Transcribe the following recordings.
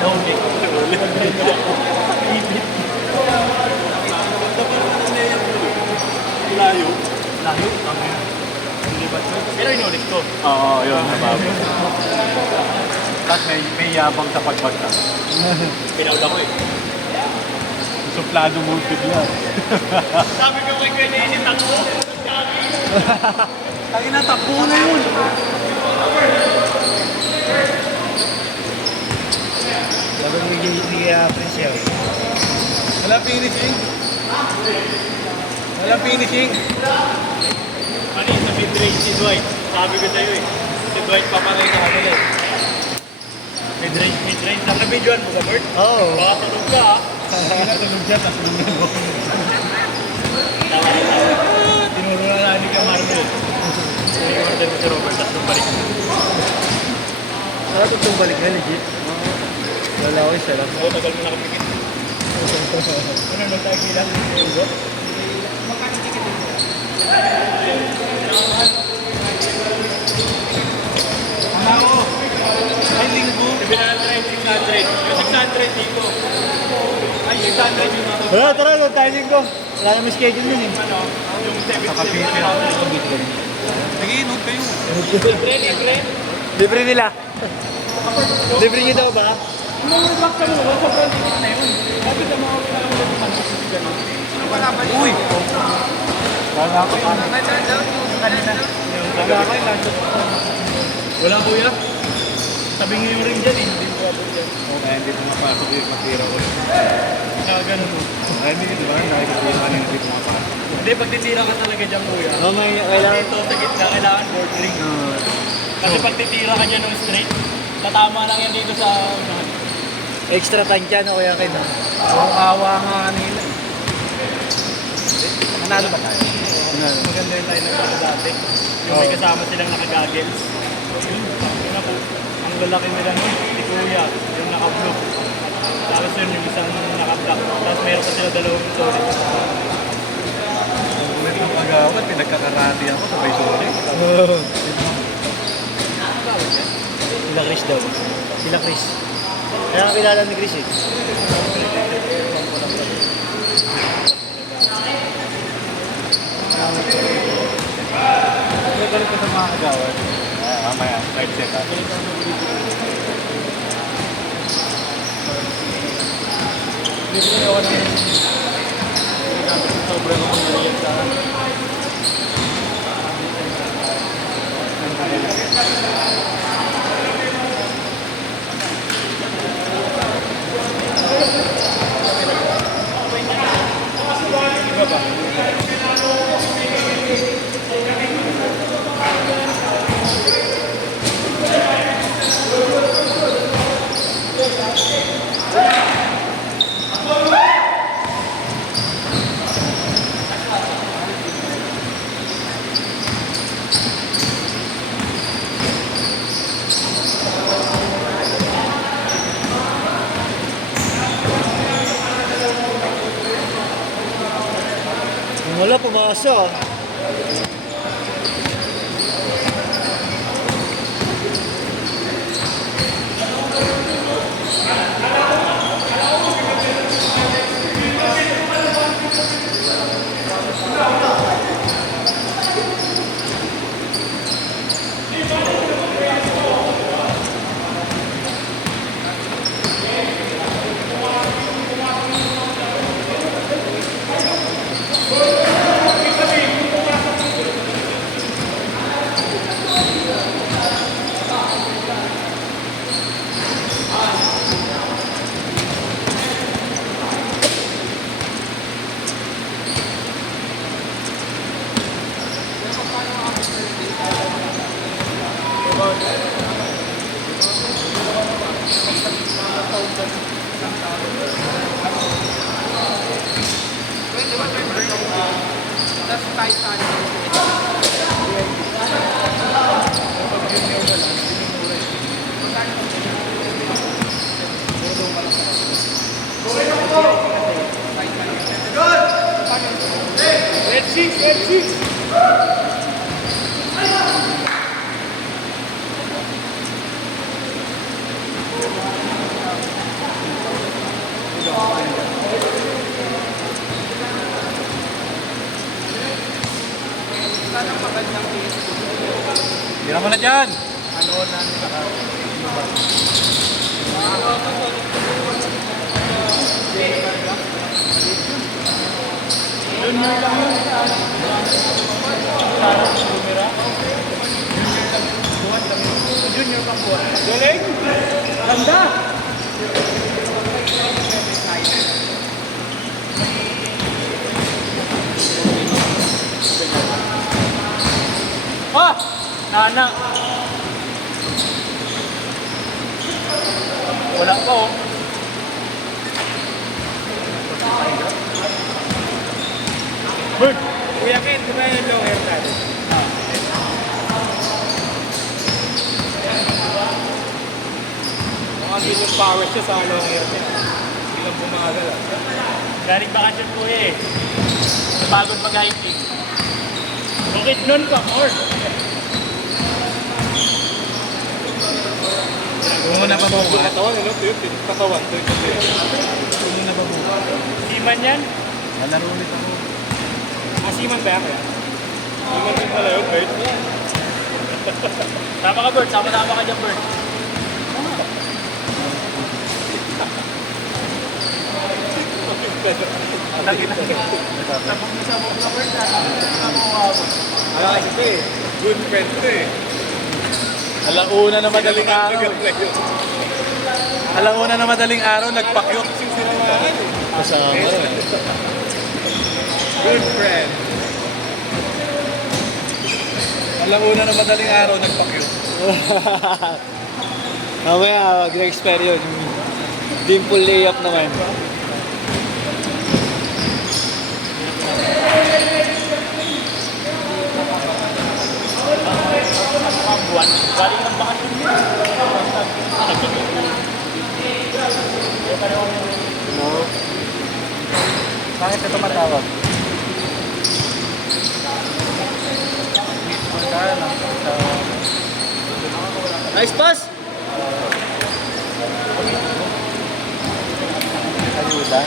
Okay. Layo. Layo? Hindi ba ito? Pero inulit ko. Oo, yun. Nababa. Tapos may yabang sa pagbagta. Pinaula ko eh. Suplado mo bigla. Sabi ko kay Kuya Jenny, takbo. Lagi na, takbo na yun. Labang hindi Prince yun. Wala finishing. Wala finishing. Ano yung sa mid-range si Dwight? Sabi ko sa'yo eh. Si Dwight papakay sa kanila eh. Mid-range. Nakabidyoan mo ba, Bert? Oo. Baka tulog ka ah. Natulog siya, tapos nung Tawa. Tinuro na lang ni ka Marvel. I-order mo si Robert at nung balik. Sarap itong balik na, legit. Wala ko isa lang. Oo, tagal mo nakapikit. Ano nang tayo gilang? Linggo? Ano? Ay, linggo. Sabi na 600. Yung 600 dito. Ay, 600 yung dito. Wala, tara, huwag tayo linggo. Wala naman schedule yun eh. Ano? Yung 7. Sa Cavite. Sige, note kayo. Libre. Libre nila. Libre nyo daw ba? Mga black sa mga sobrang ticket na yun. Sabi sa mga kailangan mo naman kasi gano'n. Uy! Wala ko yun. Kanina. Wala ka yung landot. Wala kuya. Sabi nga yung ring dyan eh. Hindi mo kapag dyan. Okay, hindi ko mapasok yung matira ko. Kaya ganun mo. Ay, hindi ko ba? Nakikita yung kanina hindi ko mapasok. Hindi, pag titira ka talaga dyan kuya. Oh, may kailangan. Ito sa gitna, kailangan board ring. Kasi pag titira ka dyan ng straight, tatama lang yan dito sa unahan. Extra tansya na kuya kayo. Ang awa nga nila. Nanalo ba tayo? Maganda yung tayo nagpano dati. Yung may kasama silang nakagagels. Yun ako. Ang lalaki nila nun, si Kuya, yung naka-blue. Tapos yun yung isang naka-black. Tapos meron pa sila dalawang sorry. Ulit ng pag-awat, pinagkakarati ako, sabay sorry. Sila Chris daw. Sila Chris. Kaya nakilala ni Chris eh. Nagalit ko sa mga kagawad. Mamaya, 5 seconds. Hindi ko ako ng sobrang kumariyan sa iba ba? Wala, pumasa. Red 6, Red 6. dyan! Ano na saka Junior lang yun. Parang camera. Junior lang buwan lang yun. Junior pang buwan. Galing! Ganda! Ah! Nana! Wala pa oh. Bird! Kuya Ken, kumain yung long hair natin. Mga gilong power siya sa long hair niya. Bilang bumagal ah. Galing bakasyon po eh. Napagod mag-hiking. Bakit nun pa, Lord? Muna pa mo nga. Katawan, ano? Katawan. Muna pa mo. Siman yan? Nalaro ulit ako. Siman ba yan kaya? Siman din pala yun, Bert. Sama ka, Bert. Sama-sama ka dyan, Bert. Sabog na, Bert. Kasi, good friend ko eh. Alauna na madaling araw. Alauna na madaling araw, nagpakyot. Kasama eh. Good friend. Alauna na madaling araw, nagpakyot. Mamaya, mag-expire yun. Dimple layup naman. Buwan. Galing ng bakasyon yun. No? Bakit ito matawag? Nice pass! Ayuda.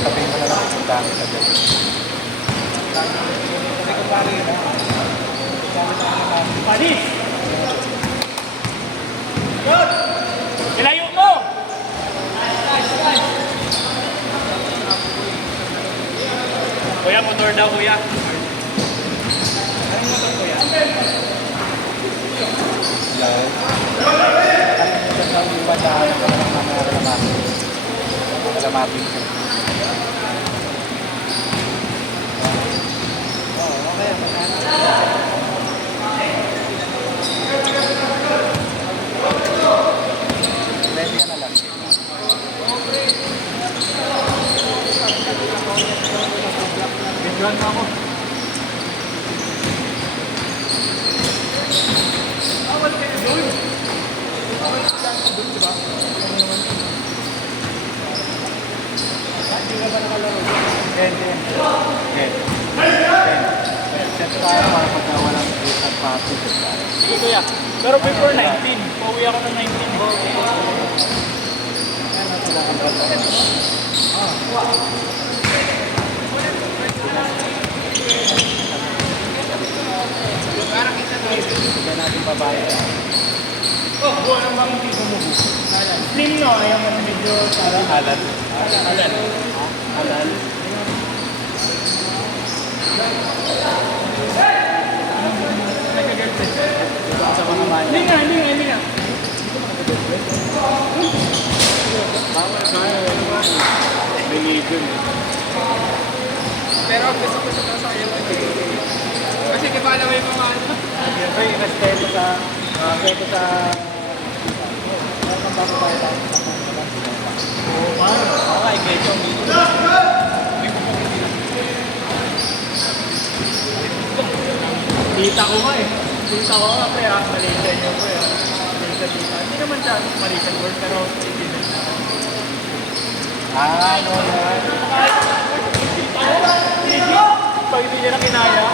Sabihin mo na lang kung dami ka dyan. Panis! Good! Ilayo mo! Kuya, motor daw, kuya. Anong motor, kuya? Yan. Kalimutan lang yung bandaan ko ng mga kalamatin. Kalamatin ko. Ready ka na lang. Bigyan mo ako. Set tayo para pagka walang at pato. Sige, kuya. Pero before 19, pauwi ako ng 19. Hindi natin babae. Oh, buwan ang bang hindi sumubo. Slim no, ayaw mo medyo parang Alan. alan. Alan. Sa mga man. Hindi nga. Bawal ka. Religion eh. Pero gusto ko sa sasakyan ko. Kasi kibala mo yung mga ano. Siyempre, respeto sa ang babae lang. Oo, okay, kecho. Kita ko nga eh. Kita ko nga pre Malaysia yun pre Malaysia dito. Hindi naman siya Malaysian word pero hindi na. No yan. Pag hindi niya na kinaya,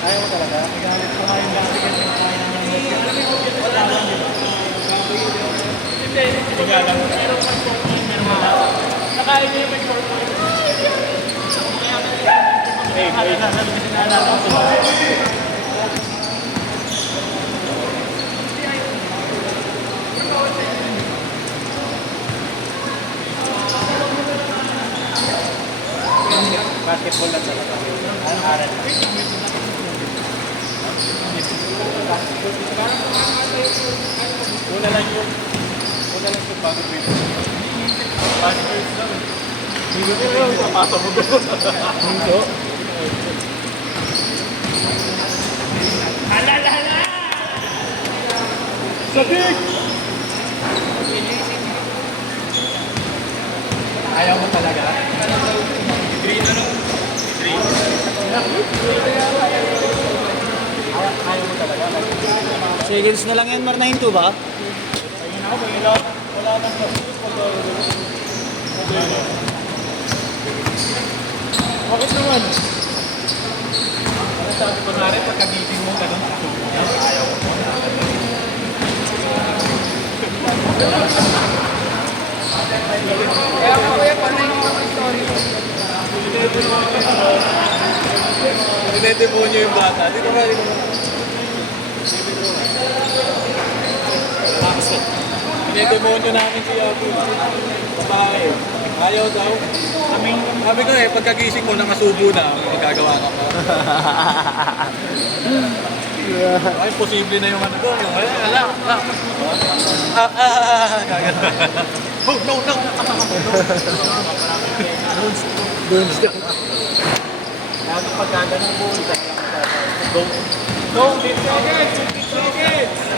Ayaw mo talaga? galit ko nga yung dati kasi kaya naman. Hindi nga lang. Nakain niya yung short. Basketball lang talaga. Anong aral? Una lang yung bago dito. Bago dito lang. Hindi ko lang napasa mo doon. Hindi. Halalala! Sabik! Ayaw mo talaga? Green ano? Green. Ayaw mo talaga? Seconds na lang yan, Mar, na hinto ba? Ayun ako, wala nang bakit naman? Ano sabi ko nga rin, pagkagising mo, ganun, ayaw mo. Kaya ako kuya, paano yung mga story? Dinedemonyo yung bata. Di ko ba? Dinedemonyo namin si Yabu. Babae. Ayaw daw. Sabi ko pagkagising mo, nakasubo na. Magagawa ka pa. Ay, posible na yung ano ko. Yung wala. Oh, no. Doon siya. Lalo pagka ganun mo, Go. 15 seconds! 15 seconds!